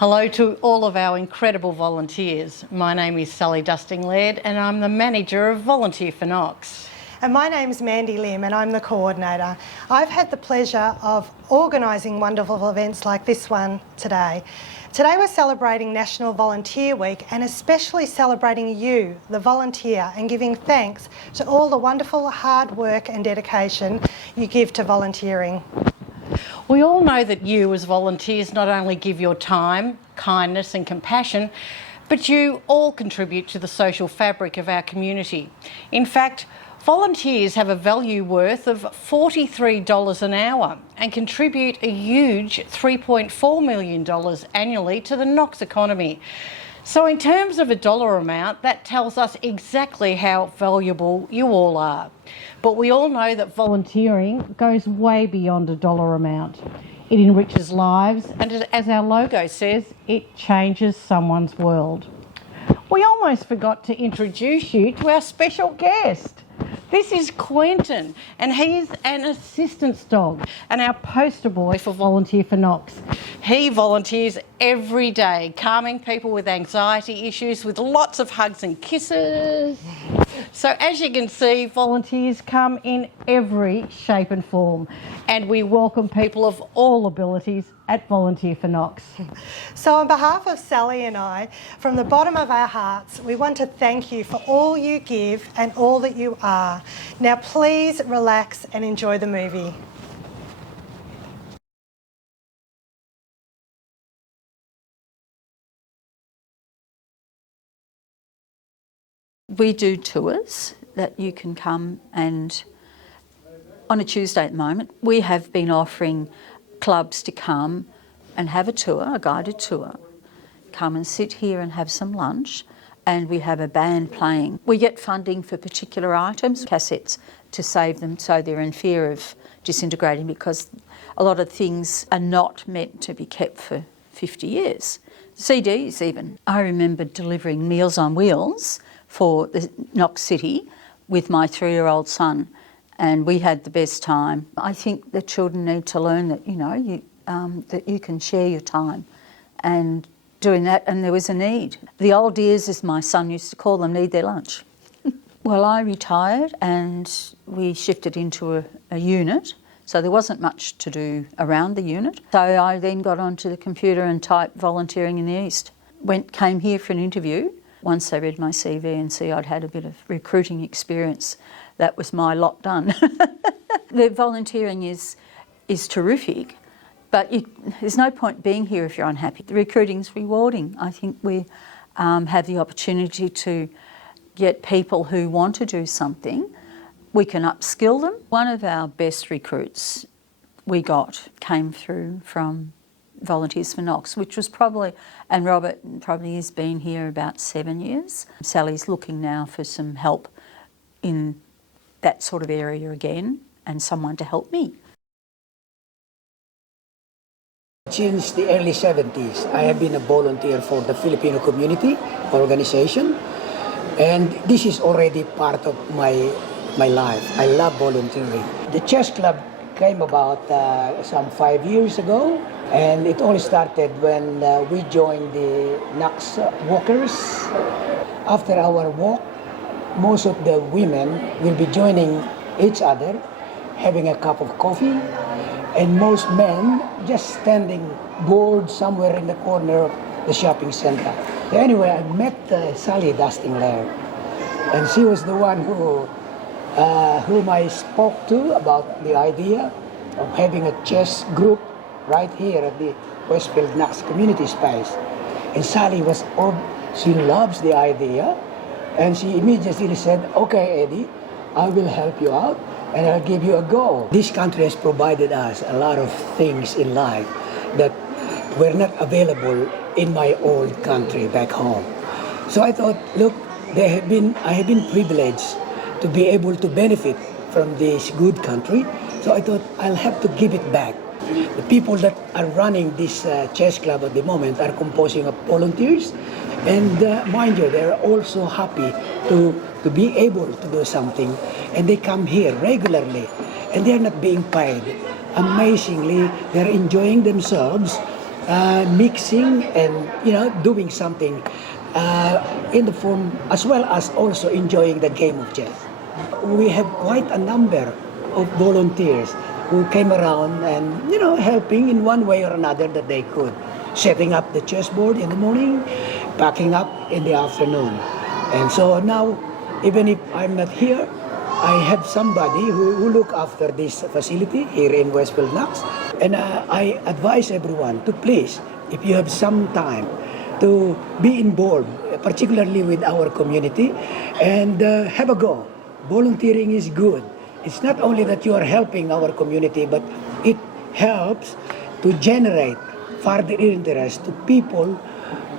Hello to all of our incredible volunteers. My name is Sally Dusting-Laird and I'm the manager of Volunteer for Knox. And my name's Mandy Lim and I'm the coordinator. I've had the pleasure of organising wonderful events like this one today. Today we're celebrating National Volunteer Week and especially celebrating you, the volunteer, and giving thanks to all the wonderful hard work and dedication you give to volunteering. We all know that you as volunteers not only give your time, kindness and compassion, but you all contribute to the social fabric of our community. In fact, volunteers have a value worth of $43 an hour and contribute a huge $3.4 million annually to the Knox economy. So in terms of a dollar amount, that tells us exactly how valuable you all are. But we all know that volunteering goes way beyond a dollar amount. It enriches lives and, as our logo says, it changes someone's world. We almost forgot to introduce you to our special guest. This is Quentin, and he's an assistance dog and our poster boy for Volunteer for Knox. He volunteers every day, calming people with anxiety issues with lots of hugs and kisses. So as you can see, volunteers come in every shape and form, and we welcome people of all abilities at Volunteer for Knox. So on behalf of Sally and I, from the bottom of our hearts, we want to thank you for all you give and all that you are. Now please relax and enjoy the movie. We do tours that you can come, and on a Tuesday at the moment we have been offering clubs to come and have a tour, a guided tour, come and sit here and have some lunch, and we have a band playing. We get funding for particular items, cassettes, to save them so they're in fear of disintegrating, because a lot of things are not meant to be kept for 50 years. CDs even. I remember delivering Meals on Wheels for the Knox City with my 3-year-old son, and we had the best time. I think the children need to learn that, that you can share your time, and doing that, and there was a need. The old dears, as my son used to call them, need their lunch. Well, I retired and we shifted into a unit, so there wasn't much to do around the unit. So I then got onto the computer and typed volunteering in the East. Came here for an interview. Once they read my CV and see I'd had a bit of recruiting experience, that was my lot done. The volunteering is terrific, but there's no point being here if you're unhappy. The recruiting's rewarding. I think we have the opportunity to get people who want to do something. We can upskill them. One of our best recruits we got came through from Volunteers for Knox, which was probably, and Robert probably has been here about 7 years. Sally's looking now for some help in that sort of area again, and someone to help me. Since the early 70s, I have been a volunteer for the Filipino community organization, and this is already part of my life. I love volunteering. The chess club came about some 5 years ago, and it all started when we joined the Knox walkers. After our walk, most of the women will be joining each other, having a cup of coffee, and most men just standing bored somewhere in the corner of the shopping center. Anyway, I met Sally Dusting-Laird, and she was the one whom I spoke to about the idea of having a chess group right here at the Westfield Knox community space. And Sally she loves the idea, and she immediately said, "Okay, Eddie, I will help you out and I'll give you a go." This country has provided us a lot of things in life that were not available in my old country back home. So I thought, look, I have been privileged to be able to benefit from this good country. So I thought I'll have to give it back. The people that are running this chess club at the moment are composing of volunteers, and mind you, they're also happy to be able to do something, and they come here regularly, and they're not being paid. Amazingly, they're enjoying themselves, mixing and doing something in the form, as well as also enjoying the game of chess. We have quite a number of volunteers who came around and helping in one way or another that they could, setting up the chessboard in the morning, packing up in the afternoon. And so now, even if I'm not here, I have somebody who look after this facility here in Westfield Knox. And I advise everyone to please, if you have some time, to be involved, particularly with our community, and have a go. Volunteering is good. It's not only that you are helping our community, but it helps to generate further interest to people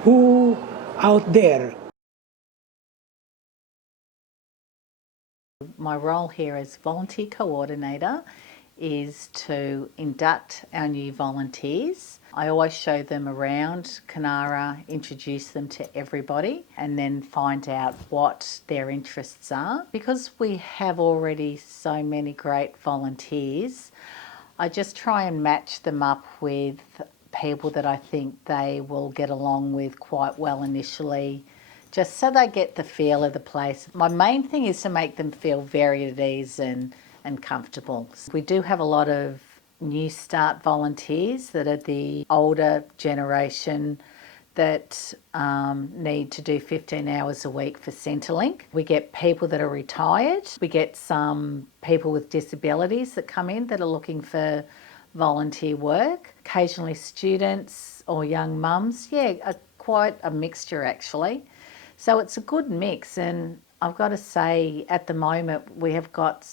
who out there. My role here as volunteer coordinator is to induct our new volunteers. I always show them around Kanara, introduce them to everybody, and then find out what their interests are. Because we have already so many great volunteers, I just try and match them up with people that I think they will get along with quite well initially, just so they get the feel of the place. My main thing is to make them feel very at ease and comfortable. We do have a lot of new start volunteers that are the older generation that need to do 15 hours a week for Centrelink. We get people that are retired. We get some people with disabilities that come in that are looking for volunteer work. Occasionally students or young mums. Yeah, quite a mixture actually. So it's a good mix, and I've got to say at the moment we have got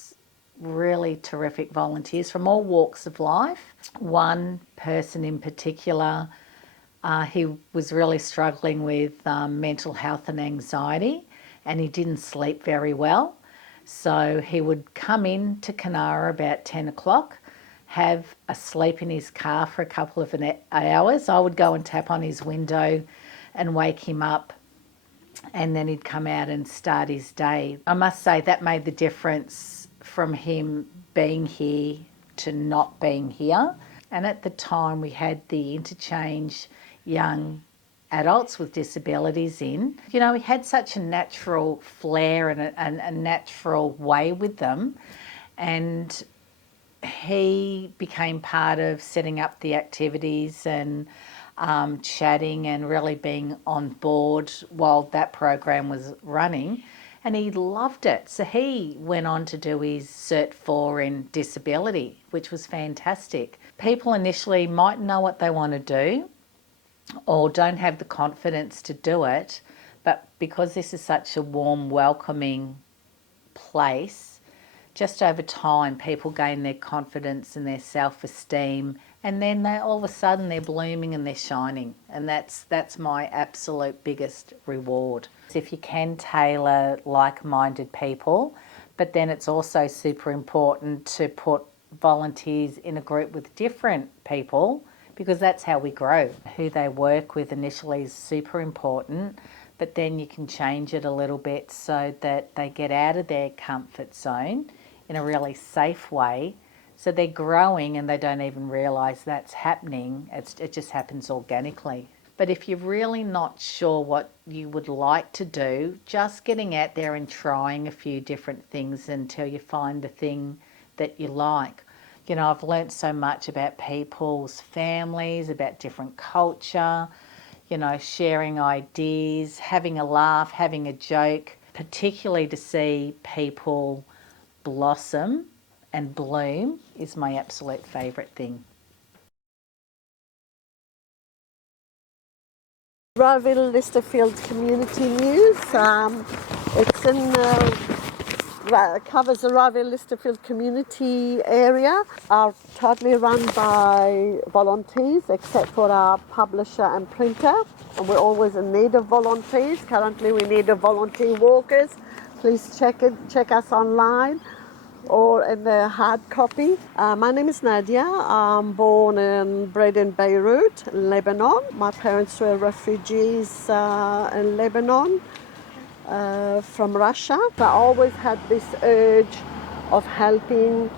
really terrific volunteers from all walks of life. One person in particular, he was really struggling with mental health and anxiety, and he didn't sleep very well. So he would come in to Kanara about 10 o'clock, have a sleep in his car for a couple of hours. I would go and tap on his window and wake him up, and then he'd come out and start his day. I must say that made the difference from him being here to not being here. And at the time we had the interchange young adults with disabilities in. He had such a natural flair and a natural way with them, and he became part of setting up the activities and chatting and really being on board while that program was running, and he loved it. So he went on to do his Cert 4 in disability, which was fantastic. People initially might know what they want to do or don't have the confidence to do it, but because this is such a warm, welcoming place, just over time people gain their confidence and their self-esteem, and then all of a sudden they're blooming and they're shining, and that's my absolute biggest reward. If you can tailor like-minded people, but then it's also super important to put volunteers in a group with different people, because that's how we grow. Who they work with initially is super important, but then you can change it a little bit so that they get out of their comfort zone in a really safe way, so they're growing and they don't even realise that's happening. It just happens organically. But if you're really not sure what you would like to do, just getting out there and trying a few different things until you find the thing that you like. I've learnt so much about people's families, about different culture, sharing ideas, having a laugh, having a joke, particularly to see people blossom and bloom is my absolute favourite thing. Rowville Listerfield Community News. It covers the Rowville Listerfield community area. Are totally run by volunteers, except for our publisher and printer. And we're always in need of volunteers. Currently, we need volunteer walkers. Please check us online or in the hard copy. My name is Nadia. I'm born and bred in Beirut, Lebanon. My parents were refugees in Lebanon from Russia. I always had this urge of helping.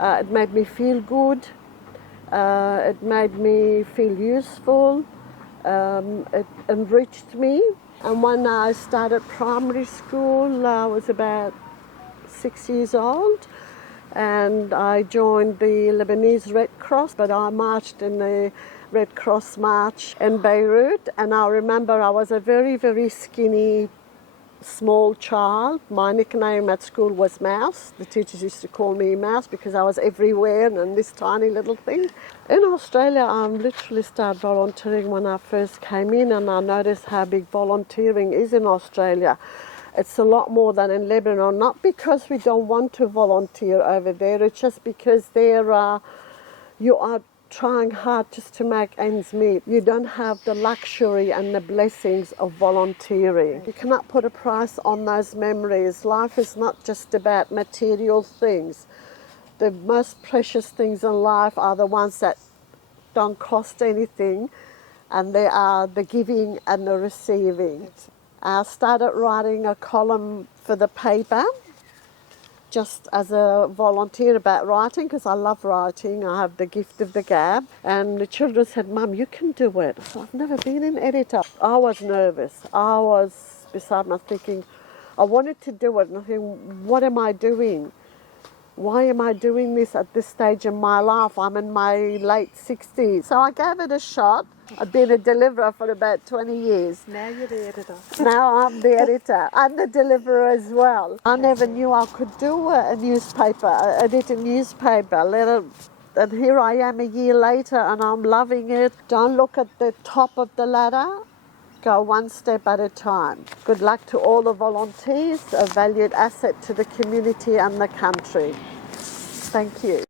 It made me feel good It made me feel useful. It enriched me. And when I started primary school, I was about 6 years old, and I joined the Lebanese Red Cross, but I marched in the Red Cross march in Beirut, and I remember I was a very, very skinny, small child. My nickname at school was Mouse. The teachers used to call me Mouse because I was everywhere and this tiny little thing. In Australia, I literally started volunteering when I first came in, and I noticed how big volunteering is in Australia. It's a lot more than in Lebanon, not because we don't want to volunteer over there, it's just because you are trying hard just to make ends meet. You don't have the luxury and the blessings of volunteering. You cannot put a price on those memories. Life is not just about material things. The most precious things in life are the ones that don't cost anything, and they are the giving and the receiving. I started writing a column for the paper just as a volunteer about writing, because I love writing. I have the gift of the gab. And the children said, Mum, you can do it. So I've never been an editor. I was nervous. I was beside myself thinking, I wanted to do it. And I think, what am I doing? Why am I doing this at this stage in my life? I'm in my late 60s. So I gave it a shot. I've been a deliverer for about 20 years. Now you're the editor. Now I'm the editor and the deliverer as well. I never knew I could do a newspaper, edit a newspaper, and here I am a year later and I'm loving it. Don't look at the top of the ladder. Go one step at a time. Good luck to all the volunteers, a valued asset to the community and the country. Thank you.